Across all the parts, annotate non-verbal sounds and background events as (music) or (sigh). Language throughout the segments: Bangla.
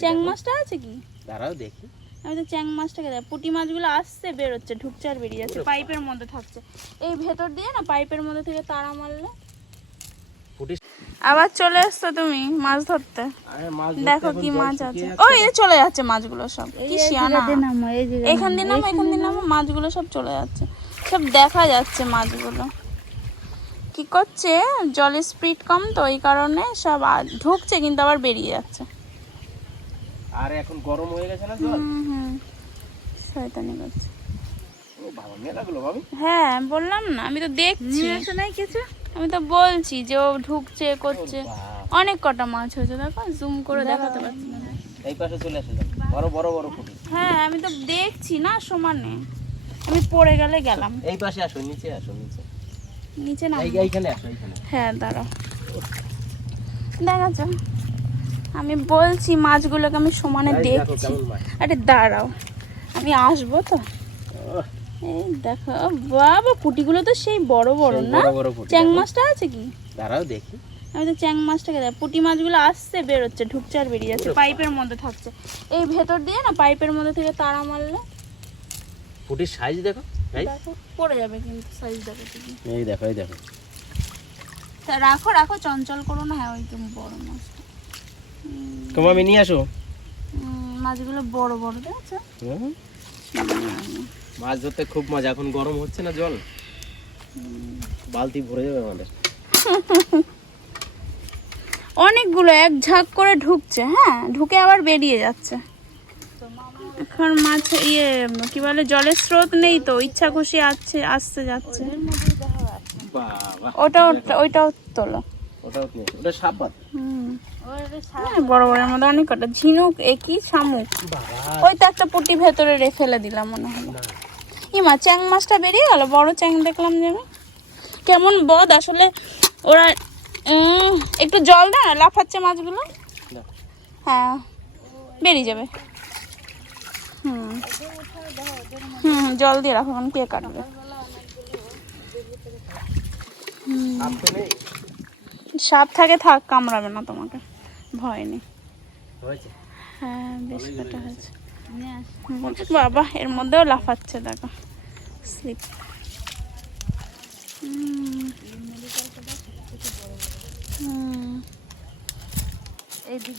চ্যাং মাছটা আছে কি? দাঁড়াও দেখি। আমি তো চ্যাং মাছটাকে দেখ। পুঁটি মাছগুলো আসছে বেরোচ্ছে ঢুকছে আর বেরিয়ে যাচ্ছে। পাইপের মধ্যে থাকছে। এই ভেতর দিয়ে না পাইপের মধ্যে থেকে তাড়া মারলে? আবার চলে এসছো তুমি মাছ ধরতে। দেখো কি মাছ আছে। ওই চলে যাচ্ছে মাছগুলো সব। কি শিয়ানা। এখান দিয়ে নামো এখান দিয়ে নামো মাছগুলো সব চলে যাচ্ছে। সব দেখা যাচ্ছে মাছগুলো। কি করছে? জলের স্পিড কম তো ওই কারণে সব ঢুকছে কিন্তু আবার বেরিয়ে যাচ্ছে। আর এখন গরম হয়ে গেছে না জল? শয়তানি করছে। ও বাবা মেলাগুলো ভাবি। হ্যাঁ বললাম না আমি তো দেখছি। কিছু? আমি তো বলছি যে ও ঢুকছে করছে। অনেক কটা মাছ হয়েছে দেখো জুম করে দেখাতে পারছি না। এই পাশে চলে আসে বড় বড় বড় ফুটি হ্যাঁ আমি তো দেখছি না সমানে। আমি পড়ে গেলে গেলাম। এই পাশে আসো নিচে আসো নিচে। নিচে না এই এইখানে আসো এইখানে। হ্যাঁ দাঁড়াও। দেখাচ্ছ আমি বলছি মাছগুলোকে আমি সমানে দেখছি। আরে দাঁড়াও আমি আসব তো। এই দেখো বাবা পুটিগুলো তো সেই বড় বড় না? চ্যাং মাছটা আছে কি? দাঁড়াও দেখি। আমি তো চ্যাং মাছটাকে দেখ পুঁটি মাছগুলো আসছে বেরোচ্ছে ঢুকছে আর বেরিয়ে যাচ্ছে পাইপের মধ্যে থাকছে। এই ভেতর দিয়ে না পাইপের মধ্যে থেকে তাড়া মারলে? ফুটির সাইজ দেখো পড়ে যাবে কিন্তু সাইজ দেখো তুমি। এই দেখো এই দেখো। তা রাখো রাখো চঞ্চল করো না হ্যাঁ ওই তো বড় মাছটা তোমার আমি নিয়ে আসো। মাছগুলো বড় বড় দেখছ? হুম? মাছ ধরতে খুব মজা এখন গরম হচ্ছে না জল? বালতি ভরে যাবে আমাদের। (laughs) অনেকগুলো এক ঝাঁক করে ঢুকছে হ্যাঁ? ঢুকে আবার বেরিয়ে যাচ্ছে। এখন মাছ ইয়ে কি বলে জলের স্রোত নেই তো ইচ্ছা খুশি আসছে আসতে যাচ্ছে। ওটা ওইটাও তোলো। ওটাও ওটা সাপাত হুম। হ্যাঁ, বড় বড়ের মধ্যে অনেক কটা। ঝিনুক একই শামুক। ওই তো একটা পুটি ভেতরে রে ফেলে দিলাম মনে হলো ইমা চ্যাং মাছটা বেরিয়ে গেল? বড় চ্যাং দেখলাম যে আমি। কেমন বদ আসলে। ওরা একটু জল দেয় না লাফাচ্ছে মাছগুলো। হ্যাঁ বেরিয়ে যাবে। হুম। হুম জল দিয়ে রাখো এখন কে কাটবে? সাপ থাকে থাক কামড়াবে না তোমাকে। ভয় নেই হ্যাঁ বেশ কটা হয়েছে। বাবা এর মধ্যেও লাফাচ্ছে দেখো। স্লিপ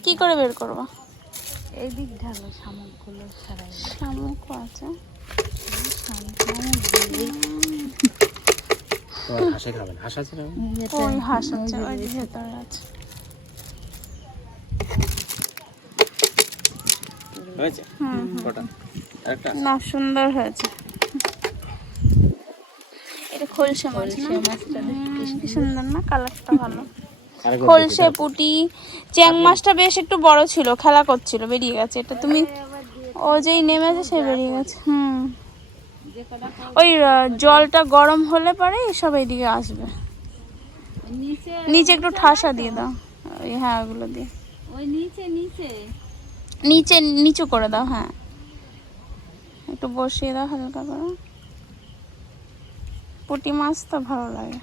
কি করে বের করব? এই দিক ঢালো শামুকগুলো ছাড়াই শামুকও আছে। তোমার হাঁসে খাবেন হাঁস আছে ওই হাঁস আছে ওই ভেতরে আছে। হয়েছে? হুম কটা? একটা না সুন্দর হয়েছে। এটা খোলসে মাছ না? হুম, কি সুন্দর। না? কালারটা ভালো। খোলসে পুটি চ্যাং মাছটা বেশ একটু বড় ছিল খেলা করছিল বেরিয়ে গেছে। এটা তুমি ও যেই নেমেছে সে বেরিয়ে গেছে। হুম। ওই জলটা গরম হলে পরে সব এইদিকে আসবে। নিচে নিচে একটু ঠাসা দিয়ে দাও। ওই হ্যাঁ ওগুলো দিয়ে। ওই নিচে নিচে। নিচে, নিচু করে দাও হ্যাঁ। একটু বসিয়ে দাও হালকা করে। পুঁটি মাছ তো ভালো লাগে।